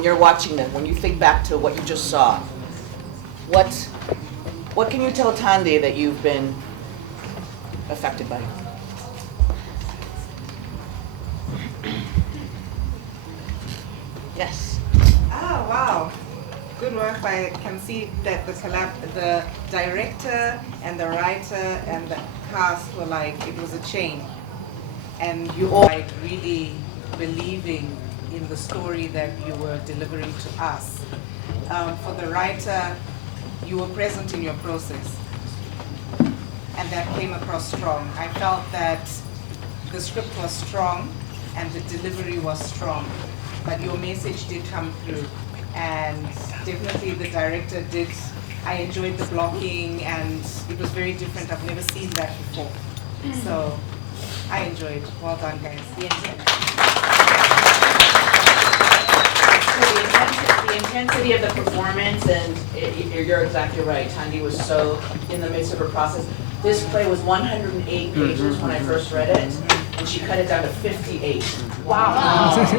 When you're watching them, when you think back to what you just saw, what can you tell Thandi that you've been affected by? Yes. Oh, wow. Good work. I can see that the director and the writer and the cast were like, it was a chain. And you all like really believing in the story that you were delivering to us. For the writer, you were present in your process. And that came across strong. I felt that the script was strong and the delivery was strong. But your message did come through, and definitely the director did. I enjoyed the blocking, and it was very different. I've never seen that before, so I enjoyed. Well done, guys. The intensity of the performance, and you're exactly right. Thandi was so in the midst of her process. This play was 108 pages when I first read it, and she cut it down to 58. Wow.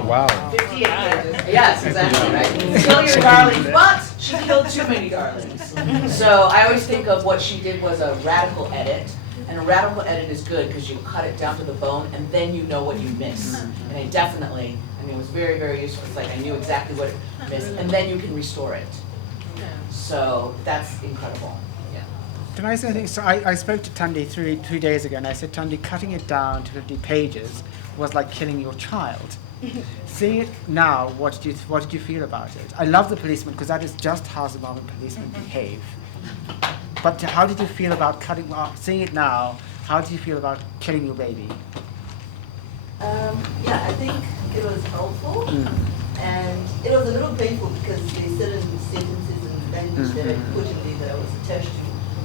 Wow. 58 pages. Yes, exactly, right? Kill your darlings, but she killed too many darlings. So I always think of what she did was a radical edit, and a radical edit is good because you cut it down to the bone, and then you know what you miss. And I definitely, it was very, very useful. It's like I knew exactly what it missed, and then you can restore it. So that's incredible. Can I say anything? So I spoke to Thandi three days ago, and I said, Thandi, cutting it down to 50 pages was like killing your child. Seeing it now, what did you feel about it? I love the policeman because that is just how Zimbabwean policemen behave. But how did you feel about seeing it now? How did you feel about killing your baby? Yeah, I think it was helpful, and it was a little painful because there's certain sentences and language that I put in there that I was attached to.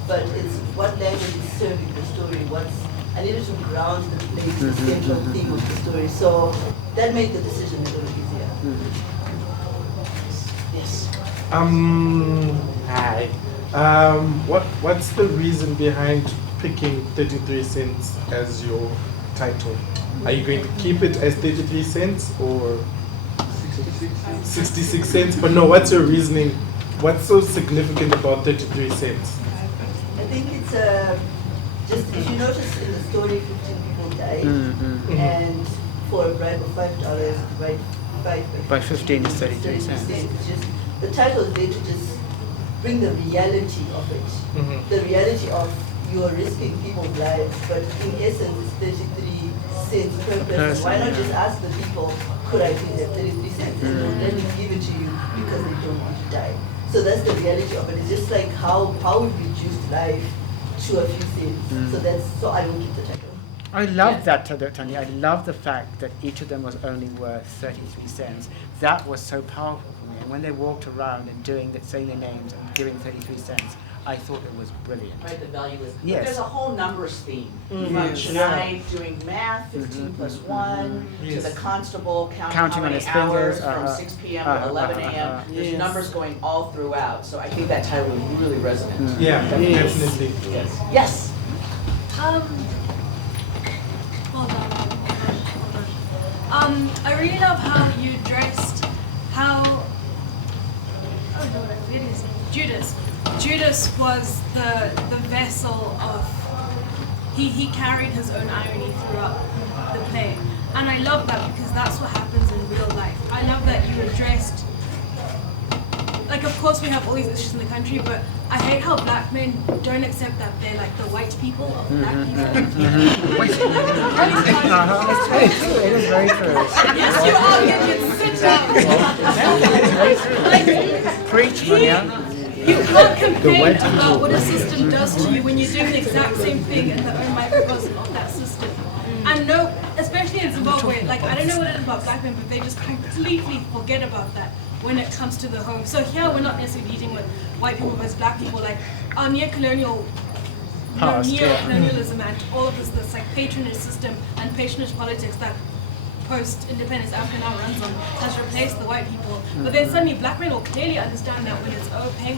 But it's what language is serving the story. I needed to ground the place, the central theme of the story. So that made the decision a little easier. Yes. Hi. What's the reason behind picking 33 cents as your title? Are you going to keep it as 33 cents or 66 cents? But no, what's your reasoning? What's so significant about 33 cents? I think it's just, if you notice in the story, 15 people died, and for a bribe of $5, right? By 15 is 33 cents. It's just, the title is there to just bring the reality of it. The reality of you are risking people's lives, but in essence it's 33 cents per person. Why not just ask the people, could I pay that 33 cents? And let me give it to you because they don't want to die. So that's the reality of it. It's just like how we've reduced life to a few cents. So I don't keep the title. I love that, Thandi. I love the fact that each of them was only worth 33 cents. That was so powerful for me. And when they walked around and saying their names and giving 33 cents, I thought it was brilliant. Right, the value is. Yes. There's a whole numbers theme. From Shania doing math, 15 plus 1, to the constable counting how many on his hours fingers, from 6 p.m. to 11 a.m. There's numbers going all throughout. So I think that title is really resonant. Yeah, definitely. Yes. Yes. Hold on. I really love how you addressed Judas was the vessel of, he carried his own irony throughout the play. And I love that because that's what happens in real life. I love that you addressed, like, of course we have all these issues in the country, but I hate how black men don't accept that they're like the white people of black people. It is very true. Yes, you are, you sit down. Preach, Maria. You can't complain about what a system does to you when you're doing the exact same thing in the own microcosm of that system. And no, especially in Zimbabwe, like, I don't know what it is about black men, but they just completely forget about that when it comes to the home. So here we're not necessarily dealing with white people versus black people, like our neo-colonialism and all of this like patronage system and patronage politics that post-independence Africa now runs on has replaced the white people. But then suddenly black men will clearly understand that when it's, I pay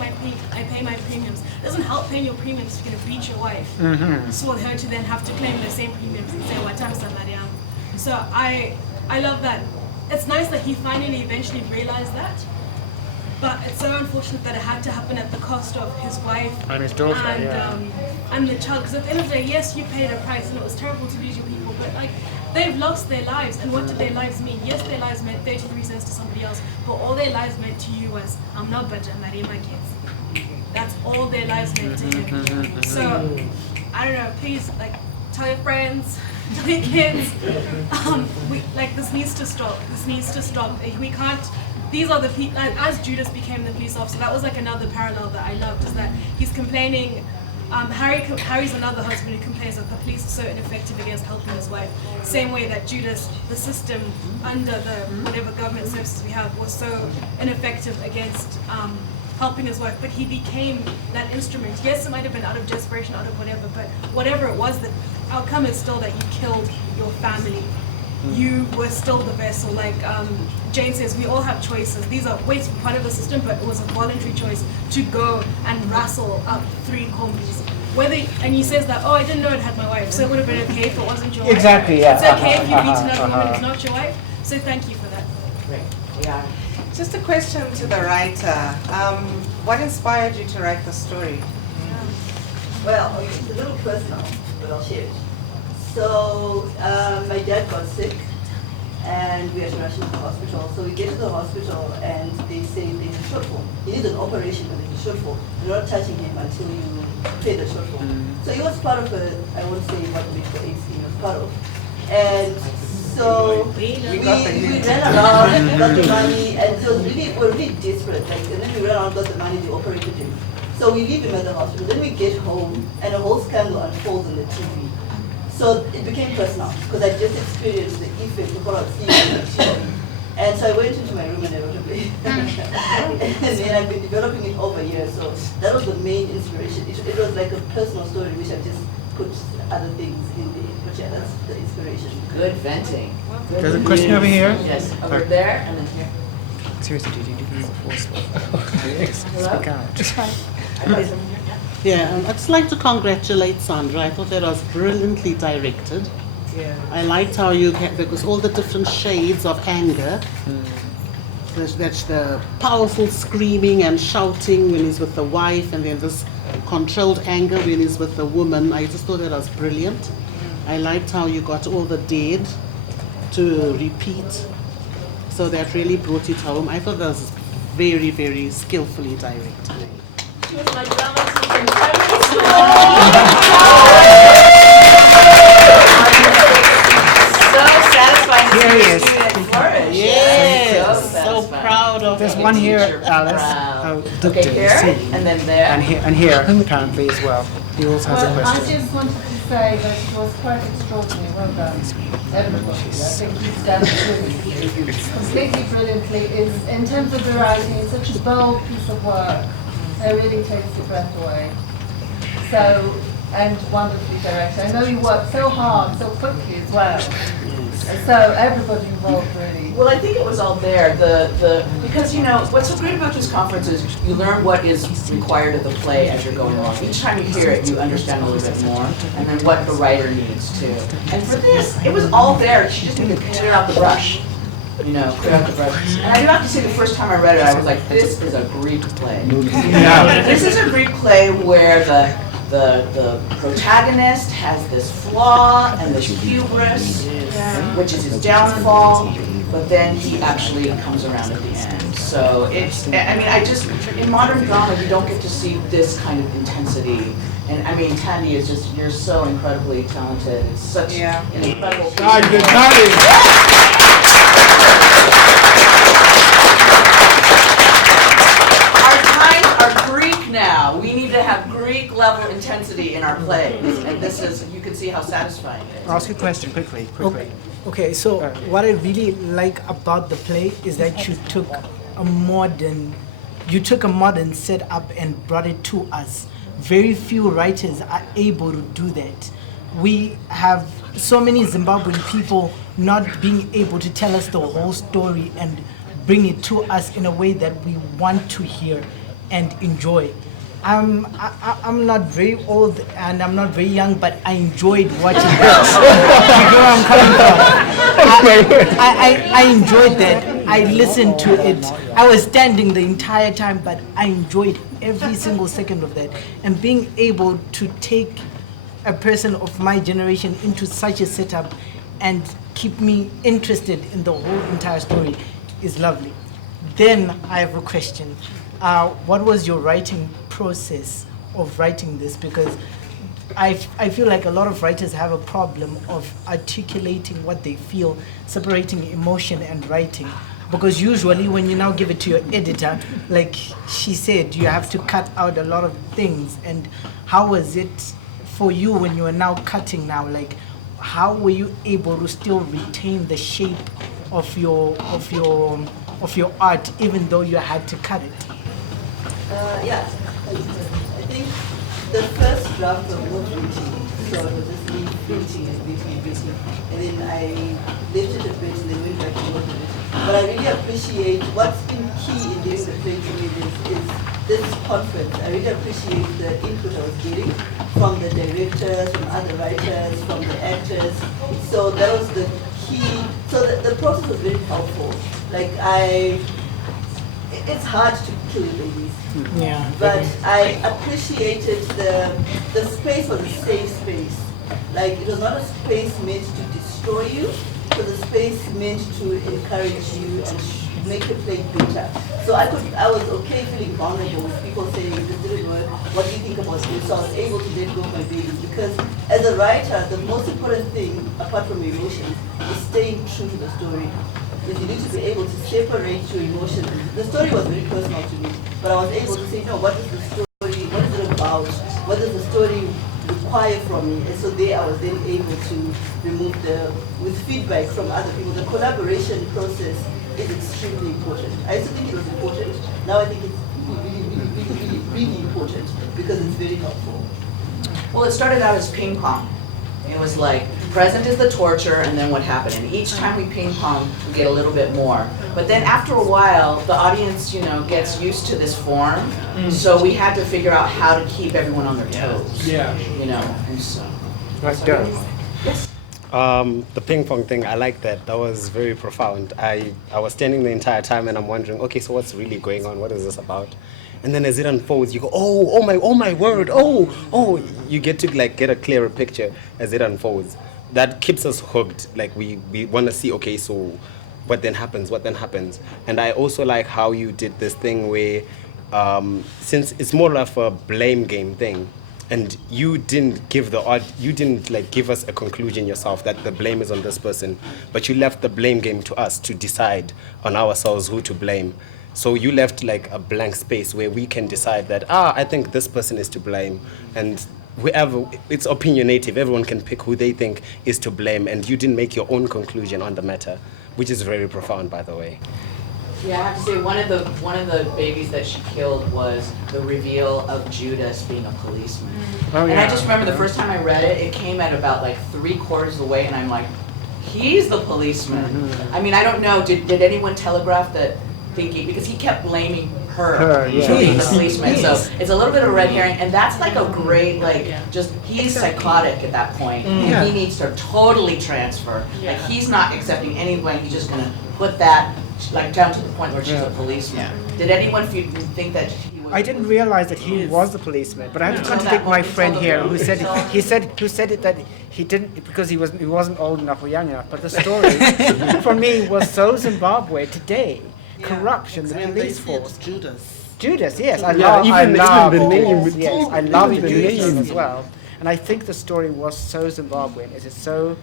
my premiums. It doesn't help paying your premiums if you're going to beat your wife for her to then have to claim the same premiums and say, what time is somebody else? So I love that it's nice that he finally eventually realized that. But it's so unfortunate that it had to happen at the cost of his wife And his daughter, and the child. Because at the end of the day, yes, you paid a price, and it was terrible to lose your people. But like, they've lost their lives, and what did their lives mean? Yes, their lives meant 33 cents to somebody else, but all their lives meant to you was, I'm not better, I'm marrying my kids. That's all their lives meant to him. So, I don't know, please, like, tell your friends, tell your kids, this needs to stop. This needs to stop. We can't, these are the people, as Judas became the police officer, that was like another parallel that I loved, is that he's complaining. Harry's another husband who complains that the police are so ineffective against helping his wife. Same way that Judas, the system under the whatever government services we have, was so ineffective against helping his wife. But he became that instrument. Yes, it might have been out of desperation, out of whatever, but whatever it was, the outcome is still that you killed your family. You were still the vessel. Like Jane says, we all have choices. These are ways part of the system, but it was a voluntary choice to go and wrestle up 3 combis. And he says that, oh, I didn't know it had my wife, so it would have been okay if it wasn't your wife. Exactly, yeah. It's okay if you beat another woman who's not your wife. So thank you for that. Great. Yeah. Just a question to the writer. What inspired you to write the story? Well, it's a little personal, but I'll share it. So my dad got sick, and we had to rush him to the hospital. So we get to the hospital, and they say there's a shortfall. He needs an operation, but there's a shortfall. You're not touching him until you pay the shortfall. So he was part of I won't say what the medical aid scheme was part of. And so we ran around, got the money, and so we were really desperate. And then we ran around, got the money, they operated him. So we leave him at the hospital. Then we get home, and a whole scandal unfolds on the TV. So it became personal, because I just experienced the effect of what I was seeing on the TV. And so I went into my room and I wrote a play. And then I've been developing it over years. So that was the main inspiration. It was like a personal story, which I just put other things in there. But yeah, that's the inspiration. Good venting. Good There's a question over here. Yes, over there and then here. Seriously, did you do this? Speak out. Yeah, I'd just like to congratulate Sandra. I thought that was brilliantly directed. Yeah. I liked how there was all the different shades of anger. That's the powerful screaming and shouting when he's with the wife, and then this controlled anger when he's with the woman. I just thought that was brilliant. I liked how you got all the dead to repeat. So that really brought it home. I thought that was very, very skillfully directed. She was my drama teacher in primary school. So satisfying to see a student flourish. Yes, so satisfying. proud of There's you. one here, Teacher Alice. proud. Oh, Okay, here, C. and then there. And here apparently as well. He also has a Well, I question. just wanted to say that it was quite extraordinary. Well done, everybody. I think you've done it completely brilliantly. In terms of the writing, it's such a bold piece of work. It really takes your breath away. So, and wonderfully directed. I know you worked so hard, so quickly as well. So everybody involved really. Well, I think it was all there. Because what's so great about this conference is you learn what is required of the play as you're going along. Each time you hear it, you understand a little bit more, and then what the writer needs to. And for this, it was all there. She just needed to clear out the brush. Clear out the brush. And I do have to say, the first time I read it, I was like, this is a Greek play. This is a Greek play where the protagonist has this flaw and this hubris, which is his downfall, but then he actually comes around at the end. So in modern drama, you don't get to see this kind of intensity. And I mean, Tandy is just, you're so incredibly talented. It's such an incredible piece. Our times are Greek now. We need to have Greek level intensity in our plays. And this is, you can see how satisfying it is. Ask a question quickly. Okay, so what I really like about the play is that you took a modern setup and brought it to us. Very few writers are able to do that. We have so many Zimbabwean people not being able to tell us the whole story and bring it to us in a way that we want to hear and enjoy. I'm not very old and I'm not very young, but I enjoyed watching that. You know where I'm coming from? I enjoyed that. I listened to it. I was standing the entire time, but I enjoyed every single second of that. And being able to take a person of my generation into such a setup and keep me interested in the whole entire story is lovely. Then I have a question. What was your writing process of writing this? Because I feel like a lot of writers have a problem of articulating what they feel, separating emotion and writing. Because usually when you now give it to your editor, like she said, you have to cut out a lot of things. And how was it for you when you are now cutting now? Like, how were you able to still retain the shape of your art, even though you had to cut it? Yeah, I think the first draft of not written, so it was just me printing and written, and then I left it a bit and then went back to work on it. But I really appreciate what's been key in doing the play to me is this conference. I really appreciate the input I was getting from the directors, from other writers, from the actors. So that was the key. So the process was very helpful. Like it's hard to kill babies. Yeah. But I appreciated the space was a safe space. Like it was not a space meant to destroy you, it was a space meant to encourage you and make the play better. So I was okay feeling vulnerable with people saying this didn't work, what do you think about this? So I was able to let go of my babies because as a writer, the most important thing, apart from emotions, is staying true to the story. Is you need to be able to separate your emotions. The story was very personal to me, but I was able to say, no, what is the story, what is it about, what does the story require from me? And so there I was then able to remove with feedback from other people. The collaboration process is extremely important. I used to think it was important, now I think it's really important because it's very helpful. Well, it started out as ping pong. It was like, present is the torture, and then what happened. And each time we ping pong, we get a little bit more. But then after a while, the audience, gets used to this form. So we had to figure out how to keep everyone on their toes. Yeah. And so. Right, Doug. Yes. The ping pong thing, I like that. That was very profound. I was standing the entire time and I'm wondering, okay, so what's really going on? What is this about? And then as it unfolds, you go, oh my word, oh, you get to get a clearer picture as it unfolds. That keeps us hooked. Like we want to see, okay, so what then happens? And I also like how you did this thing where, since it's more of a blame game thing, and you didn't give give us a conclusion yourself that the blame is on this person, but you left the blame game to us to decide on ourselves who to blame. So you left a blank space where we can decide that, I think this person is to blame. And whoever, it's opinionative, everyone can pick who they think is to blame. And you didn't make your own conclusion on the matter, which is very profound, by the way. Yeah, I have to say one of the babies that she killed was the reveal of Judas being a policeman. Oh, and yeah. I just remember the first time I read it, it came at about 3/4 of the way, and I'm like, he's the policeman. I mean, I don't know, did anyone telegraph that? Thinking, because he kept blaming her for being the policeman. So it's a little bit of a red herring, and that's a great, he's psychotic at that point. And he needs to totally transfer. Like, he's not accepting any blame, he's just gonna put that, down to the point where she's a policeman. Did anyone think that he was? I didn't realize that he was the policeman, but I have to contradict my friend here who said it that he didn't because he wasn't old enough or young enough. But the story for me was so Zimbabwe today. Corruption, the police force. Judas, yes. I love the name. Yes, I love the name as well. And I think the story was so Zimbabwean. It is so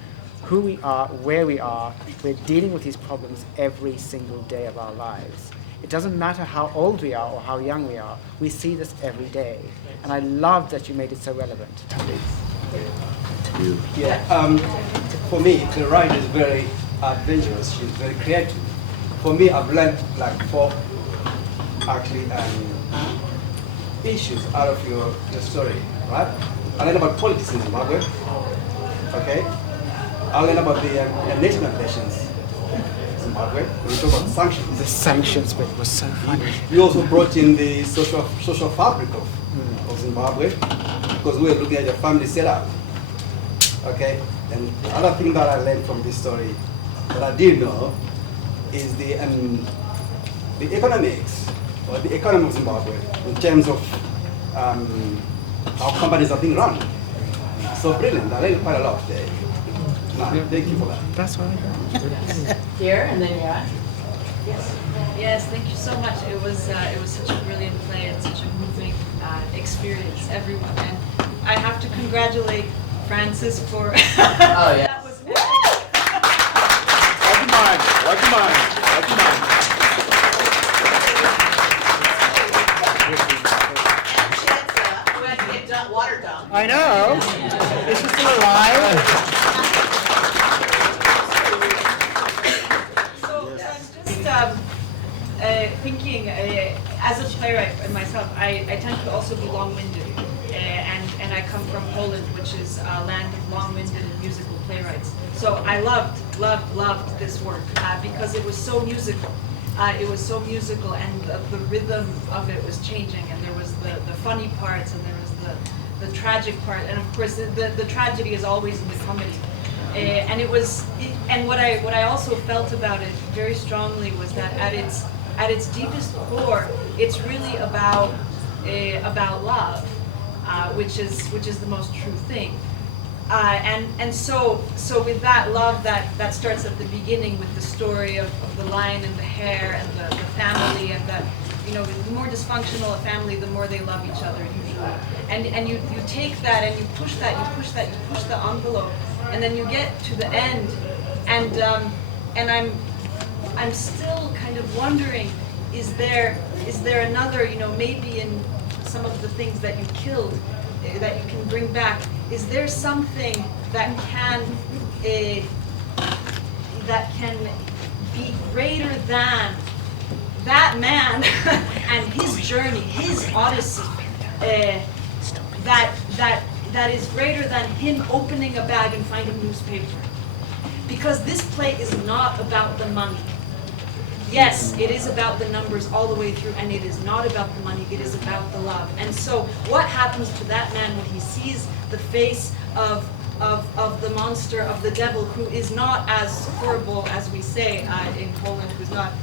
who we are, where we are. We're dealing with these problems every single day of our lives. It doesn't matter how old we are or how young we are. We see this every day. And I love that you made it so relevant. Yeah. For me, the writer is very adventurous. She's very creative. For me, I've learned 4 actually issues out of your story, right? I learned about politics in Zimbabwe, okay? I learned about the national relations in Zimbabwe. We talk about sanctions. The sanctions bit was so funny. We also brought in the social fabric of of Zimbabwe, because we were looking at the family setup. Okay, and the other thing that I learned from this story that I didn't know is the economics or the economy of Zimbabwe in terms of how companies are being run. So brilliant! I learned quite a lot today. Thank you for that. That's what I got. Here, and then yeah. Yes. Yes, thank you so much. It was such a brilliant play and such a moving experience, everyone. And I have to congratulate Francis for. Oh yeah. That was Welcome on. Who had to get water dumped. I know. Is she still alive? So just thinking, as a playwright myself, I tend to also be long-winded, and I come from Poland, which is a land of long-winded musical playwrights. So I loved this work because it was so musical. It was so musical, and the rhythm of it was changing, and there was the funny parts, and there was the tragic part, and of course the tragedy is always in the comedy. And what I also felt about it very strongly was that at its deepest core, it's really about love, which is the most true thing. And so with that love that starts at the beginning with the story of the lion and the hare and the family, and that, you know, the more dysfunctional a family, the more they love each other usually. And you take that and you push the envelope, and then you get to the end, and I'm still kind of wondering, is there another, you know, maybe in some of the things that you killed, that you can bring back, is there something that can be greater than that man and his journey, his odyssey, that is greater than him opening a bag and finding newspaper? Because this play is not about the money. Yes, it is about the numbers all the way through, and it is not about the money, it is about the love. And so what happens to that man when he sees the face of the monster, of the devil, who is not as horrible as we say in Poland, who's not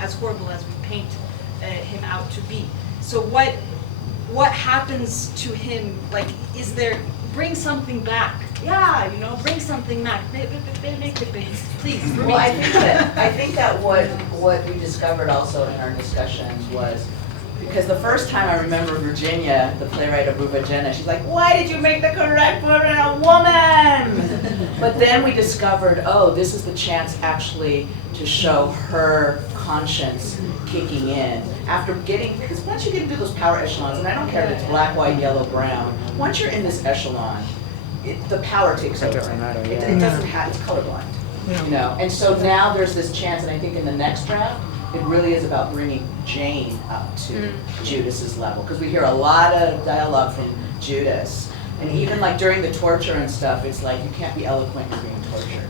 as horrible as we paint him out to be? So what happens to him? Like, is there, bring something back? Yeah, you know, bring something back. Please. Well, I think that what we discovered also in our discussions was, because the first time I remember Virginia, the playwright of Ruva Jenna, she's like, "Why did you make the correct word a woman?" But then we discovered, oh, this is the chance actually to show her conscience kicking in after getting, because once you get into those power echelons, and I don't care if it's black, white, yellow, brown, once you're in this echelon, the power takes over. It doesn't matter. It doesn't have, it's colorblind. You know, and so now there's this chance, and I think in the next round, it really is about bringing Jane up to Judas's level, because we hear a lot of dialogue from Judas, and even like during the torture and stuff, it's like you can't be eloquent, you're being tortured.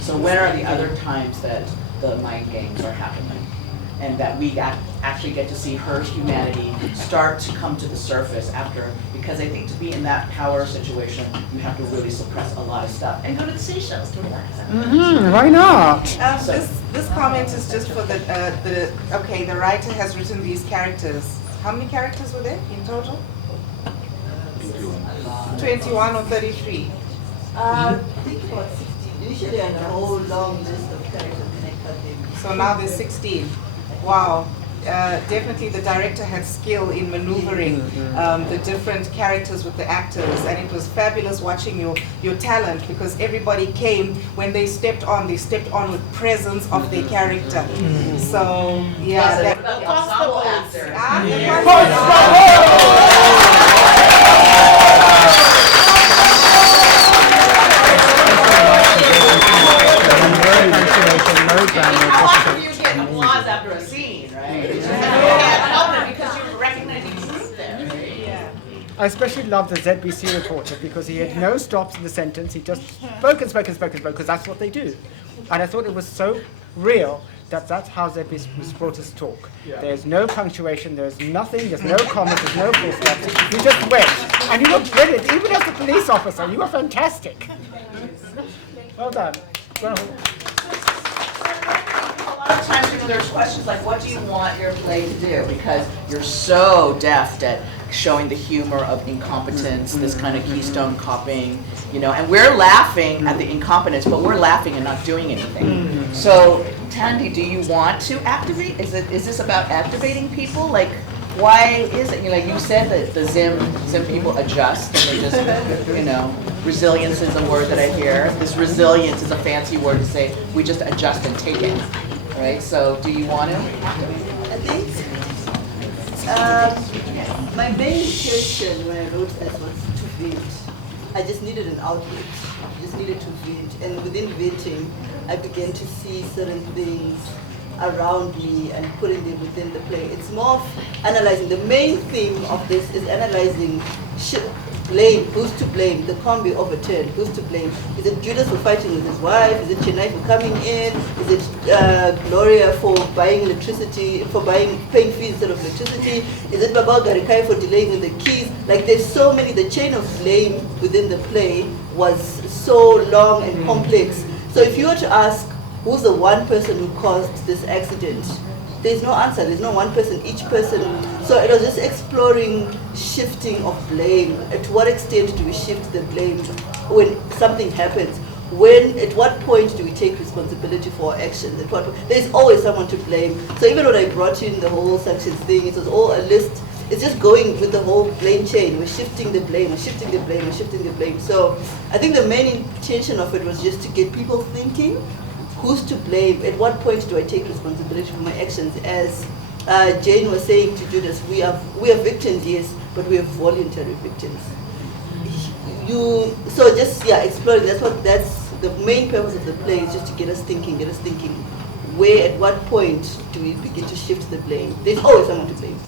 So when are the other times that the mind games are happening, and that we actually get to see her humanity start to come to the surface after, because I think to be in that power situation, you have to really suppress a lot of stuff and go to the Seychelles to relax. Why not? This comment is just for the writer has written these characters. How many characters were there in total? 21 or 33? I think about 16. Initially I had a whole long list of characters and I cut them. So now there's 16. Wow. Definitely the director had skill in maneuvering the different characters with the actors, and it was fabulous watching your talent, because everybody came, when they stepped on with presence of their character. So yeah, The ensemble actors. How often do you get applause after a scene, right? You can't help it because you recognize the truth there. I especially love the ZBC reporter, because he had no stops in the sentence. He just spoke and spoke and spoke and spoke, because that's what they do. And I thought it was so real that's how the supporters talk. Yeah. There's no punctuation, there's nothing, there's no comment, there's no full stop. You just went. And you were brilliant, even as a police officer, you were fantastic. Well done. Well, A lot of times, there's questions like, what do you want your play to do? Because you're so deft at showing the humor of incompetence, this kind of keystone copying, and we're laughing at the incompetence, but we're laughing and not doing anything. So, Tandy, do you want to activate? Is this about activating people? Like, why is it? You said that the Zim people adjust and they just, resilience is a word that I hear. This resilience is a fancy word to say we just adjust and take it, right? So, do you want to activate? I think my main intention when I wrote this was to vent. I just needed an outlet. I just needed to vent. And within venting, I began to see certain things around me and putting them within the play. It's more of analyzing. The main theme of this is analyzing blame, who's to blame, the can't be overturned, who's to blame. Is it Judas for fighting with his wife? Is it Chennai for coming in? Is it Gloria for buying electricity, paying fees instead of electricity? Is it Baba Garikai for delaying with the keys? Like there's so many, the chain of blame within the play was so long and complex. So if you were to ask, who's the one person who caused this accident? There's no answer, there's no one person, each person. So it was just exploring shifting of blame. At what extent do we shift the blame when something happens? At what point do we take responsibility for our actions? At what point? There's always someone to blame. So even when I brought in the whole sanctions thing, it was all a list. It's just going with the whole blame chain. We're shifting the blame, we're shifting the blame, we're shifting the blame. So I think the main intention of it was just to get people thinking. Who's to blame? At what point do I take responsibility for my actions? As Jane was saying to Judas, we are victims, yes, but we are voluntary victims. Exploring. That's the main purpose of the play, is just to get us thinking. Where, at what point do we begin to shift the blame? There's always someone to blame.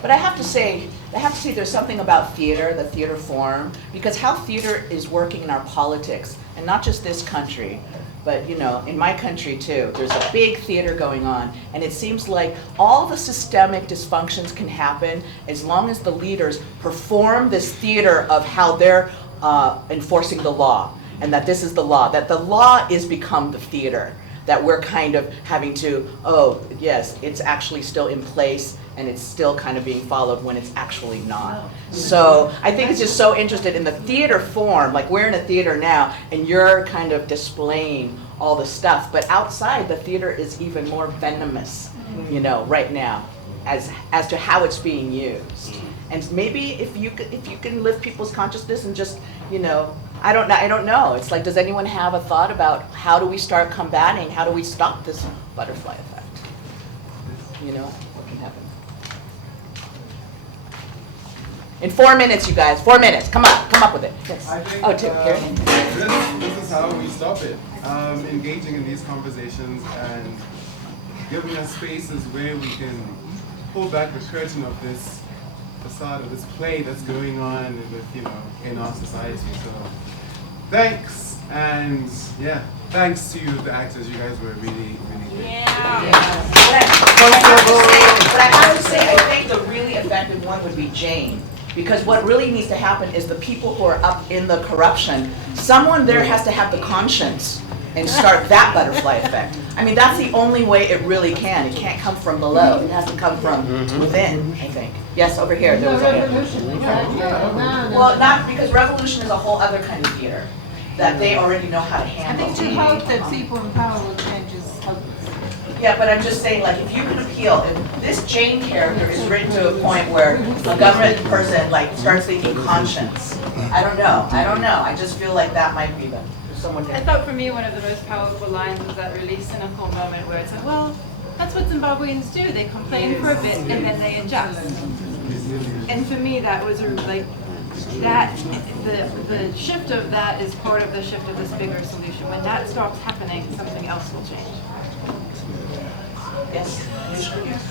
But I have to say there's something about theater, the theater form, because how theater is working in our politics, and not just this country, but in my country too, there's a big theater going on, and it seems like all the systemic dysfunctions can happen as long as the leaders perform this theater of how they're enforcing the law, and that this is the law, that the law is become the theater, that we're kind of having to, oh yes, it's actually still in place, and it's still kind of being followed when it's actually not. So I think it's just so interested in the theater form, like we're in a theater now, and you're kind of displaying all the stuff, but outside the theater is even more venomous, right now, as to how it's being used. And maybe if you can lift people's consciousness and just, I don't know. It's like, does anyone have a thought about how do we start combating, how do we stop this butterfly effect? What can happen? In 4 minutes, you guys, 4 minutes. Come on, come up with it. Yes. I think this is how we stop it. Engaging in these conversations and giving us spaces where we can pull back the curtain of this facade of this play that's going on with, in our society. So thanks, and thanks to the actors. You guys were really, really good. But I have to say, I think the really effective one would be Jane. Because what really needs to happen is the people who are up in the corruption, someone there has to have the conscience and start that butterfly effect. I mean, that's the only way it really can. It can't come from below. It has to come from within, I think. Yes, over here. There was revolution. Well, not because revolution is a whole other kind of theater that they already know how to handle. I think to hope that people in power will change is hopeless. Yeah, but I'm just saying, like, if you can appeal, if this Jane character is written to a point where a government person, like, starts thinking conscience, I don't know. I just feel like that might be someone. I thought for me one of the most powerful lines was that release cynical moment where it's like, well, that's what Zimbabweans do. They complain for a bit and then they adjust. And for me, that was like that. The shift of that is part of the shift of this bigger solution. When that stops happening, something else will change. Yes.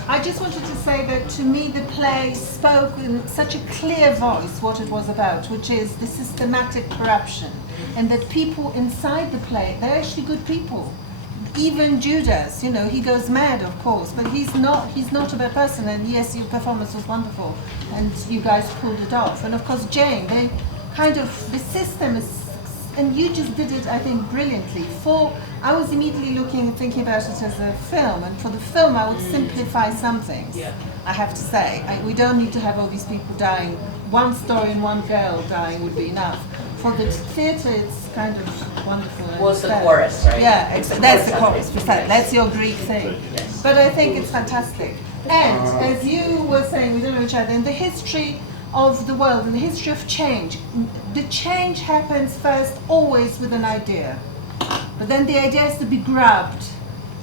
I just wanted to say that to me the play spoke in such a clear voice what it was about, which is the systematic corruption, and that people inside the play, they're actually good people. even Judas, you know, he goes mad, of course, but he's not a bad person. And yes, your performance was wonderful, and you guys pulled it off. And of course, Jane, the system is, and you just did it, I think, brilliantly. I was immediately thinking about it as a film, and for the film, I would simplify some things. Yeah. I have to say, we don't need to have all these people dying. One story and one girl dying would be enough. For the theatre, it's kind of wonderful. Well, it's the chorus, right? Yeah, It's the that's the chorus. chorus, precisely. That's your Greek thing. Yes. But I think it's fantastic. And as you were saying, we don't know each other, in the history of the world, in the history of change, the change happens first always with an idea. But then the idea has to be grabbed.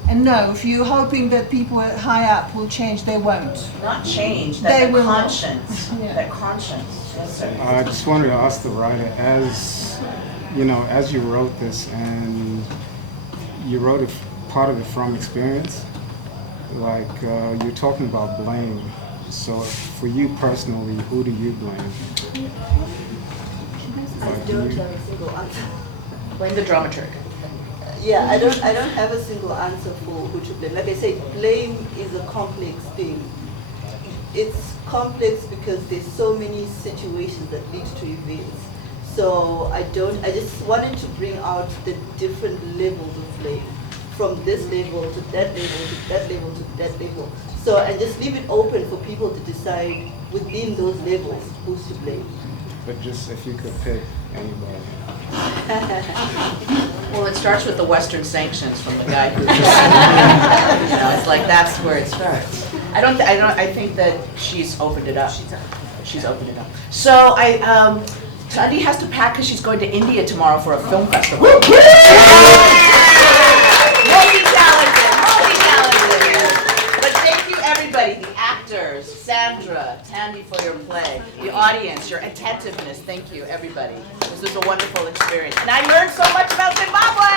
And no, if you're hoping that people high up will change, they won't. Not change, They that will not. conscience. Yeah. That conscience. Yes, sir. I just wanted to ask the writer, as you know, as you wrote this, and you wrote it part of it from experience, like you're talking about blame. So for you personally, who do you blame? I don't have a single answer. Blame the dramaturg. Yeah, I don't have a single answer for who to blame. Like I said, blame is a complex thing. It's complex because there's so many situations that lead to events. So I just wanted to bring out the different levels of blame, from this level to that level to that level to that level. So and just leave it open for people to decide within those levels who's to blame. But just if you could pick anybody. Well, it starts with the Western sanctions from the guy who, you know, it's like that's where it starts. I think that she's opened it up. She's opened it up. So Tundi has to pack because she's going to India tomorrow for a film festival. Multi-talented. But thank you everybody, the actors, Sandra, Tandy for your play, the audience, your attentiveness. Thank you everybody. This was a wonderful experience. And I learned so much about Zimbabwe!